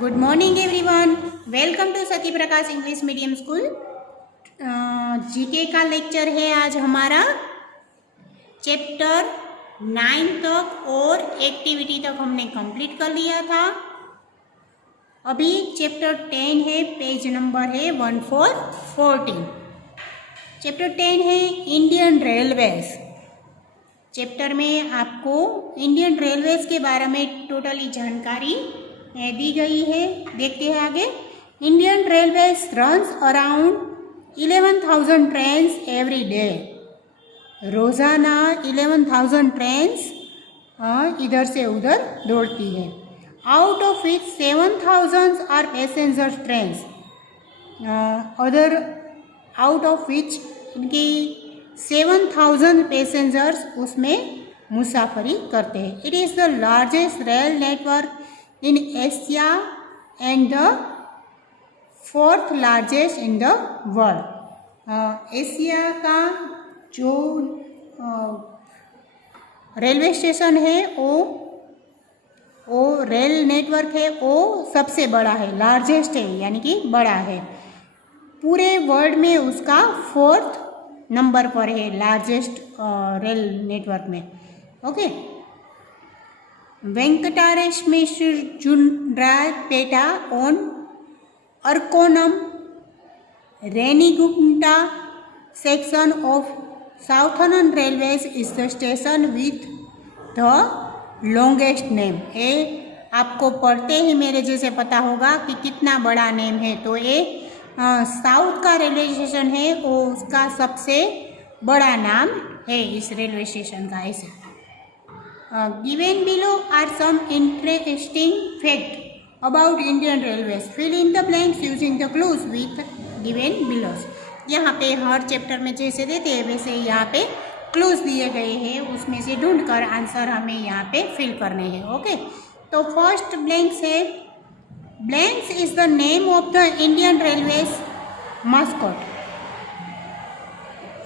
Good morning everyone. Welcome to Sati Prakash English medium school. GK का lecture है आज हमारा। चैप्टर 9 तक और एक्टिविटी तक हमने कंप्लीट कर लिया था। अभी चैप्टर 10 है, पेज नंबर है 1414। चैप्टर 10 है इंडियन रेलवेज। चैप्टर में आपको इंडियन रेलवेज के बारे में टोटली जानकारी दी गई है। देखते हैं आगे। Indian railways runs around 11,000 trains every day. रोज़ाना 11,000 ट्रेन्स इधर से उधर दौड़ती है। Out of which 7,000 are passenger trains. Other out of which इनकी 7,000 पैसेंजर्स उसमें मुसाफरी करते हैं। It is the largest rail network in Asia and the 4th largest in the world. Asia का जो रेलवे स्टेशन है वो रेल नेटवर्क है वो सबसे बड़ा है, लार्जेस्ट है यानी कि बड़ा है। पूरे वर्ल्ड में उसका 4th नंबर पर है लार्जेस्ट रेल नेटवर्क में। Okay. Venkatanarasimharajuvaripeta on Arakkonam Renigunta section of southern railways is the station with the longest name. ये आपको पढ़ते ही मेरे जैसे पता होगा कि कितना बड़ा नेम है। तो ये साउथ का रेलवे स्टेशन है, वो उसका सबसे बड़ा नाम है इस रेलवे स्टेशन का। ऐसे given below are some interesting fact about Indian railways. Fill in the blanks using the clues with given belows. यहाँ पे हर चैप्टर में जैसे देते हैं वैसे यहाँ पे क्लूज दिए गए हैं, उसमें से ढूंढकर आंसर हमें यहाँ पे फिल करने हैं। ओके। तो फर्स्ट ब्लैंक्स है, blanks is the name of the Indian railways mascot.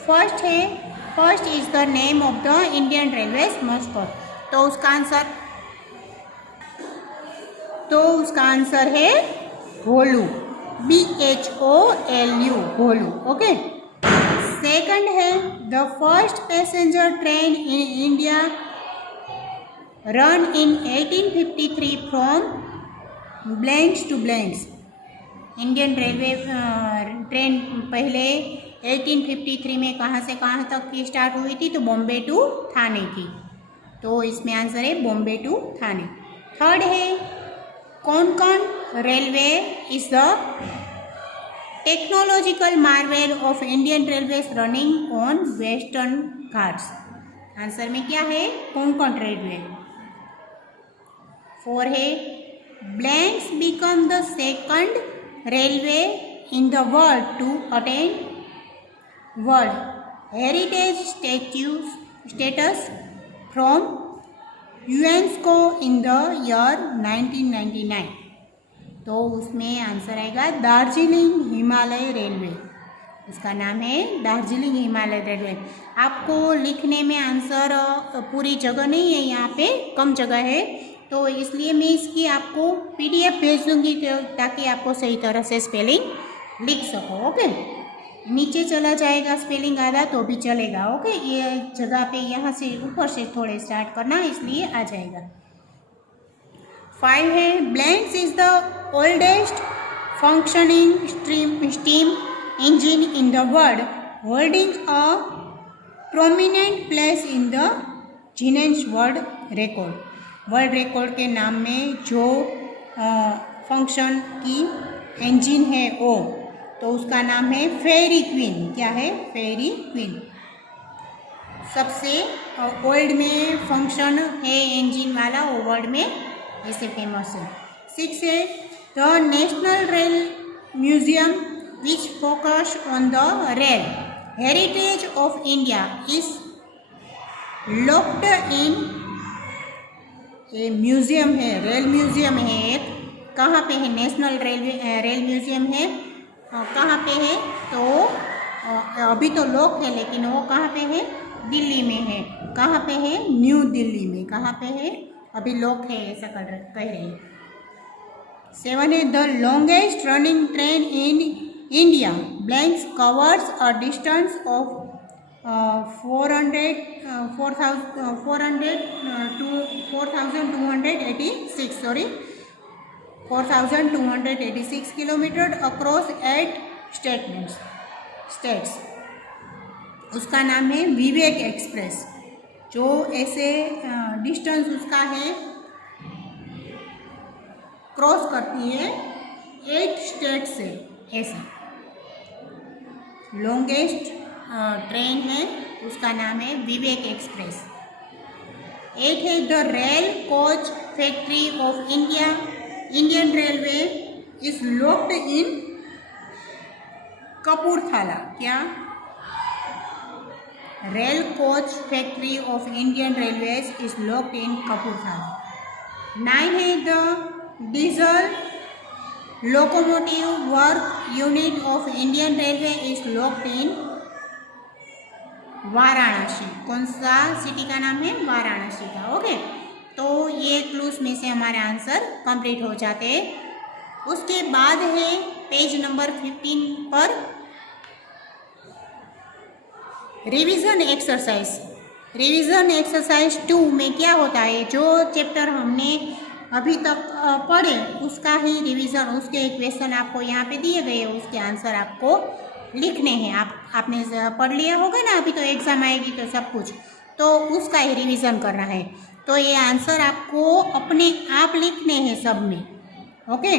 First is the name of the Indian railways mascot. तो उसका आंसर है Bholu, BHOLU, Bholu. Okay. Second है the first passenger train in India run in 1853 from blanks to blanks. Indian railway train पहले 1853 में कहाँ से कहाँ तक की स्टार्ट हुई थी? तो बॉम्बे टू थाने की। तो इसमें आंसर है बॉम्बे टू थाने। थर्ड है Konkan railway is the technological marvel of Indian railways running on Western Ghats. Answer में क्या है? कोंकण रेलवे। 4 है blanks become the second railway in the world to attain world heritage status from UNESCO in the year 1999। तो उसमें answer आएगा Darjeeling Himalaya railway. उसका नाम है दार्जिलिंग हिमालय रेलवे। आपको लिखने में आंसर पूरी जगह नहीं है, यहाँ पे कम जगह है, तो इसलिए मैं इसकी आपको PDF भेज दूँगी ताकि आपको सही तरह से स्पेलिंग लिख सको। ओके। नीचे चला जाएगा स्पेलिंग आधा तो भी चलेगा। ओके। ये जगह पे यहाँ से ऊपर से थोड़े स्टार्ट करना, इसलिए आ जाएगा। 5 है blanks is the oldest functioning steam engine in the world holding a prominent place in the Guinness world record के नाम में जो फंक्शन की इंजन है वो, तो उसका नाम है फेरी क्वीन। क्या है? फेरी क्वीन। सबसे वर्ल्ड में फंक्शन है इंजन वाला, वो वर्ल्ड में ऐसे फेमस है। 6 है the national rail museum which focus on the rail heritage of India is located in. ये म्यूजियम है, रेल म्यूजियम है एक। कहाँ पे है? नेशनल रेल म्यूजियम है। कहाँ पे है? तो अभी तो लॉक है, लेकिन वो कहाँ पे है? दिल्ली में है। कहाँ पे है? न्यू दिल्ली में। कहाँ पे है? अभी लॉक है ऐसा कह रहे हैं। 7 है the longest running train in India blanks covers a distance of 4,286 kilometre across 8 states. उसका नाम है विवेक एक्सप्रेस, जो ऐसे डिस्टेंस उसका है क्रॉस करती है 8 स्टेट से। ऐसा लॉन्गेस्ट ट्रेन है, उसका नाम है विवेक एक्सप्रेस। 8 है the rail coach factory of India Indian railway is located in Kapurthala. क्या? Rail coach factory of Indian railways is located in Kapurthala. 9 है the diesel locomotive work unit of Indian railway is located in Varanasi. कौन सा city का नाम है? वाराणसी का। Okay, तो ये क्लूज में से हमारे आंसर कंप्लीट हो जाते हैं। उसके बाद है पेज नंबर 15 पर रिवीजन एक्सरसाइज। रिवीजन एक्सरसाइज 2 में क्या होता है, जो चैप्टर हमने अभी तक पढ़े उसका ही रिवीजन, उसके क्वेश्चन आपको यहाँ पे दिए गए, उसके आंसर आपको लिखने हैं। आपने पढ़ लिया होगा ना, अभी तो एग्ज़ाम आएगी तो सब कुछ, तो उसका ही रिवीजन करना है। तो ये आंसर आपको अपने आप लिखने हैं सब में। ओके,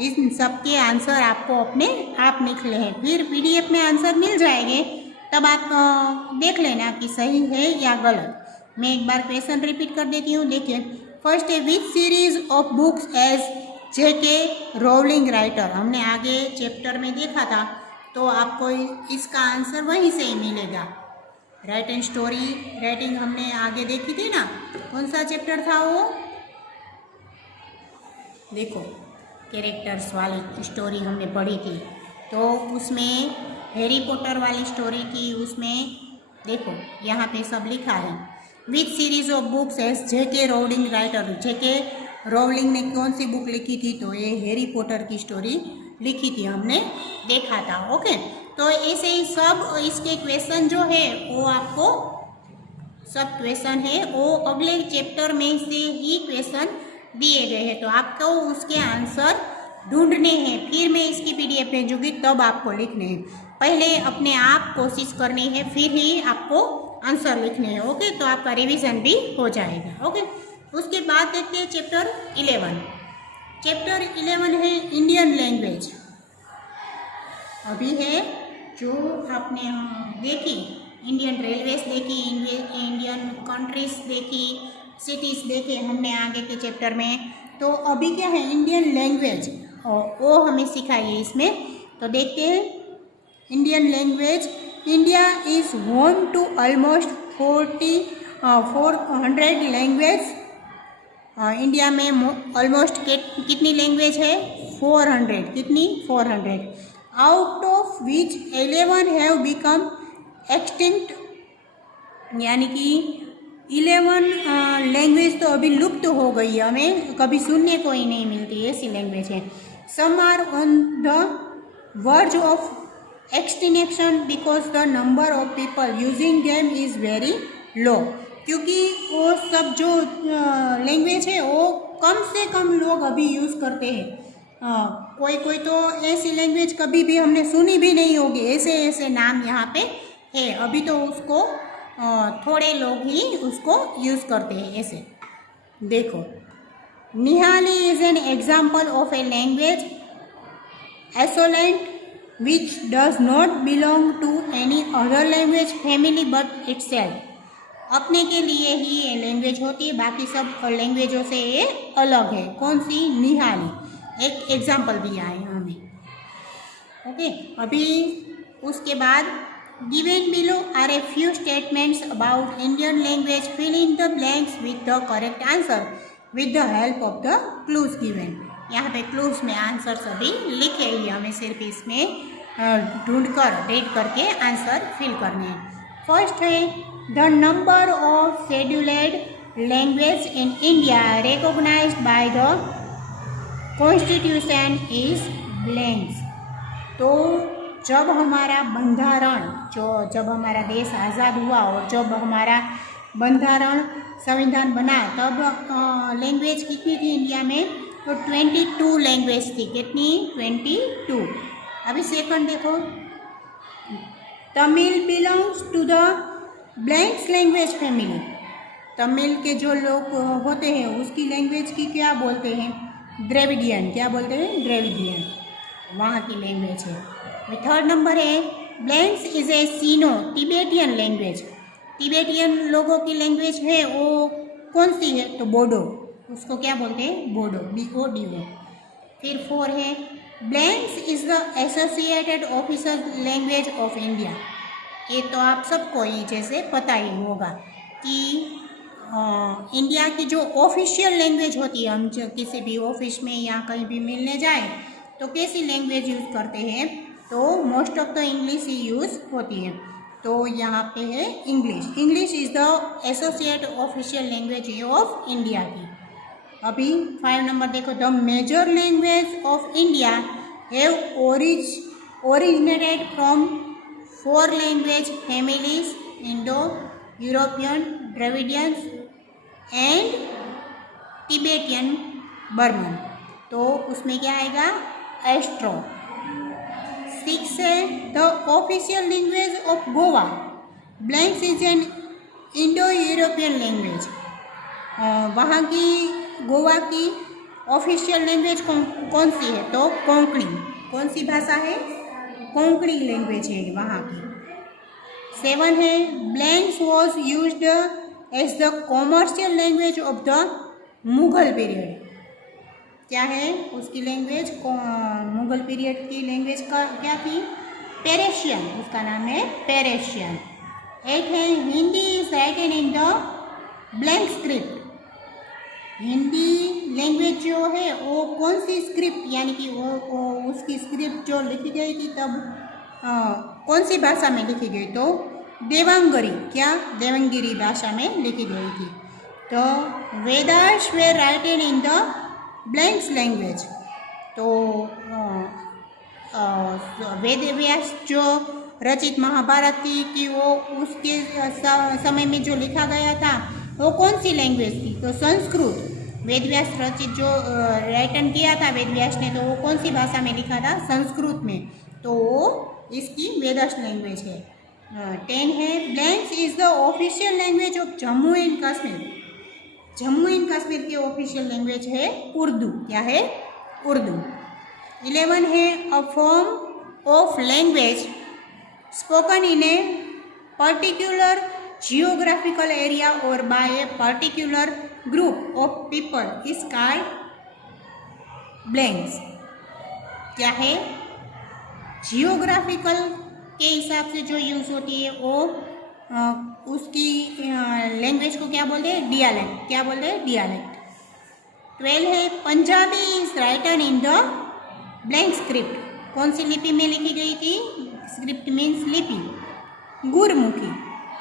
इन सब के आंसर आपको अपने आप लिखने हैं। फिर पीडीएफ में आंसर मिल जाएंगे, तब आप देख लेना कि सही है या गलत। मैं एक बार क्वेश्चन रिपीट कर देती हूँ। देखिए, फर्स्ट है which series of books as JK Rowling writer. हमने आगे चैप्टर में देखा था, तो आपको इसका आंसर वहीं से ही मिलेगा। राइट एंड स्टोरी राइटिंग हमने आगे देखी थी ना, कौन सा चैप्टर था वो? देखो, कैरेक्टर्स वाली स्टोरी हमने पढ़ी थी, तो उसमें हैरी पॉटर वाली स्टोरी थी। उसमें देखो यहाँ पे सब लिखा है, which series of books as JK Rowling writer. JK Rowling ने कौन सी बुक लिखी थी? तो ये हैरी पॉटर की स्टोरी लिखी थी, हमने देखा था। ओके, तो ऐसे ही सब इसके क्वेश्चन जो है वो आपको सब क्वेश्चन है वो अगले चैप्टर में से ही क्वेश्चन दिए गए हैं, तो आपको उसके आंसर ढूंढने हैं। फिर मैं इसकी पीडीएफ भेजूंगी, तब आपको लिखने हैं। पहले अपने आप कोशिश करनी है, फिर ही आपको आंसर लिखने हैं। ओके, तो आपका रिवीजन भी हो जाएगा। ओके, उसके बाद देखते हैं चैप्टर 11। चैप्टर 11 है इंडियन लैंग्वेज। अभी है जो आपने देखी, इंडियन रेलवेज देखी, इंडियन कंट्रीज देखी, सिटीज़ देखे हमने आगे के चैप्टर में। तो अभी क्या है, इंडियन लैंग्वेज, और वो हमें सिखाइए इसमें। तो देखते हैं Indian language. India is home to almost 400 language. India में ऑलमोस्ट कितनी लैंग्वेज है? 400। कितनी? 400। Out of which 11 have become extinct, यानी कि 11 लैंग्वेज तो अभी लुप्त हो गई है, हमें कभी सुनने को ही नहीं मिलती, ऐसी लैंग्वेज है। Some are on the verge of extinction because the number of people using them is very low. क्योंकि वो सब जो लैंग्वेज है वो कम से कम लोग अभी यूज़ करते हैं। कोई कोई तो ऐसी लैंग्वेज कभी भी हमने सुनी भी नहीं होगी, ऐसे ऐसे नाम यहाँ पे है। अभी तो उसको थोड़े लोग ही उसको यूज़ करते हैं। ऐसे देखो, Nihali is an example of a language isolate which does not belong to any other language family but itself. अपने के लिए ही ये लैंग्वेज होती है, बाकी सब लैंग्वेजों से ये अलग है। कौन सी? निहाली। एक एग्जाम्पल दिया है हमें। ओके, अभी उसके बाद given below are a few statements about Indian language, fill in the blanks with the correct answer with the help of the clues given. यहाँ पे क्लूज में आंसर सभी लिखे ही, हमें सिर्फ इसमें ढूंढकर रीड करके आंसर फिल करने हैं। फर्स्ट है the number of scheduled language in India recognised by the constitution is blanks. तो जब हमारा बंधारण जब हमारा देश आज़ाद हुआ और जब हमारा बंधारण संविधान बना तब लैंग्वेज कितनी थी इंडिया में? तो 22 लैंग्वेज थी। कितनी? 22। अभी सेकंड देखो, Tamil belongs to the blanks language family. Tamil के जो लोग होते हैं उसकी लैंग्वेज की क्या बोलते हैं? द्रविडियन। क्या बोलते हैं? द्रविडियन, वहाँ की लैंग्वेज है। थर्ड नंबर है, blanks is a Sino Tibetan language. Tibetan लोगों की लैंग्वेज है वो कौन सी है? तो बोडो। उसको क्या बोलते हैं? बोडो, BODO। फिर 4 है, blanks is the associated official language of India. ये तो आप सबको ही जैसे पता ही होगा कि इंडिया की जो ऑफिशियल लैंग्वेज होती है, हम जो किसी भी ऑफिस में या कहीं भी मिलने जाए तो कैसी लैंग्वेज यूज़ करते हैं? तो मोस्ट ऑफ द इंग्लिश ही यूज़ होती है। तो यहाँ पे है English. English is the associate official language of India की। अभी 5 नंबर देखो, the major language of India have originated from 4 language families, Indo European, Dravidians and Tibetan Burman. तो उसमें क्या आएगा? एस्ट्रो। 6 है, the official language of Goa. Blanks is an Indo European language. वहाँ की गोवा की ऑफिशियल लैंग्वेज कौन सी है? तो कोंकणी। कौन सी भाषा है? कोंकणी लैंग्वेज है वहाँ की। 7 है, blanks was used as the commercial language of the Mughal period. क्या है उसकी लैंग्वेज? मुगल पीरियड की लैंग्वेज का क्या थी? पेरेशियन। उसका नाम है पेरेशियन। 8 है, Hindi is written in the blank script. Hindi language जो है वो कौन सी स्क्रिप्ट, यानी कि वो उसकी स्क्रिप्ट जो लिखी गई थी तब कौन सी भाषा में लिखी गई? तो देवंगरी। क्या? देवंगिरी भाषा में लिखी गई थी। तो Vedas were written in the blanks language. तो वेद व्यास जो रचित महाभारत थी कि वो उसके समय में जो लिखा गया था वो कौन सी लैंग्वेज थी? तो संस्कृत। वेद व्यास रचित जो राइटन किया था वेद व्यास ने, तो वो कौन सी भाषा में लिखा था? संस्कृत में। तो वो इसकी वेदस लैंग्वेज है। 10 है, blanks is the official language of Jammu and Kashmir. Jammu and Kashmir की ऑफिशियल लैंग्वेज है उर्दू। क्या है? उर्दू। 11 है, a form of language spoken in a particular geographical area और by a particular group of people is called blanks. क्या है? जियोग्राफिकल के हिसाब से जो यूज़ होती है वो उसकी लैंग्वेज को क्या बोलते हैं? डियालेक्ट। क्या बोलते हैं? डियालेक्ट। 12 है, Punjabi is written in the blank script. कौन सी लिपि में लिखी गई थी? स्क्रिप्ट मीन्स लिपि। गुरमुखी।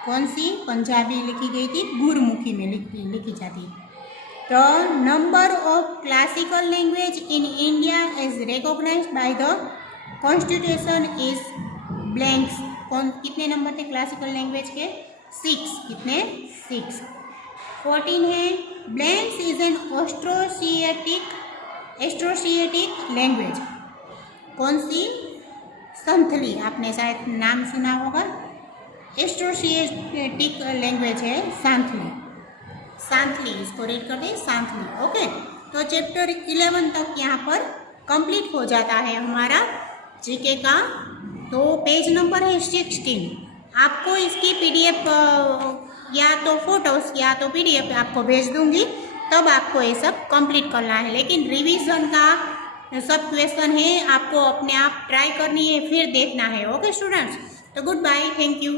कौन सी? पंजाबी लिखी गई थी, गुरमुखी में लिखी जाती। The number of classical language in India is recognised by the constitution is blanks. कितने नंबर थे क्लासिकल लैंग्वेज के? 6। कितने? 6। 14 है, blanks is an Austroasiatic language. कौन सी? संथली। आपने शायद नाम सुना होगा। एस्ट्रोसिएटिक लैंग्वेज है सांथली। सांथली, इसको रीड करते हैं सांथली। ओके, तो चैप्टर 11 तक यहाँ पर कंप्लीट हो जाता है हमारा जीके का। तो पेज नंबर है 16। आपको इसकी PDF या तो फोटोस या तो PDF आपको भेज दूंगी, तब आपको ये सब कंप्लीट करना है। लेकिन रिवीजन का सब क्वेश्चन है, आपको अपने आप ट्राई करनी है, फिर देखना है। ओके स्टूडेंट्स, तो गुड बाय, थैंक यू।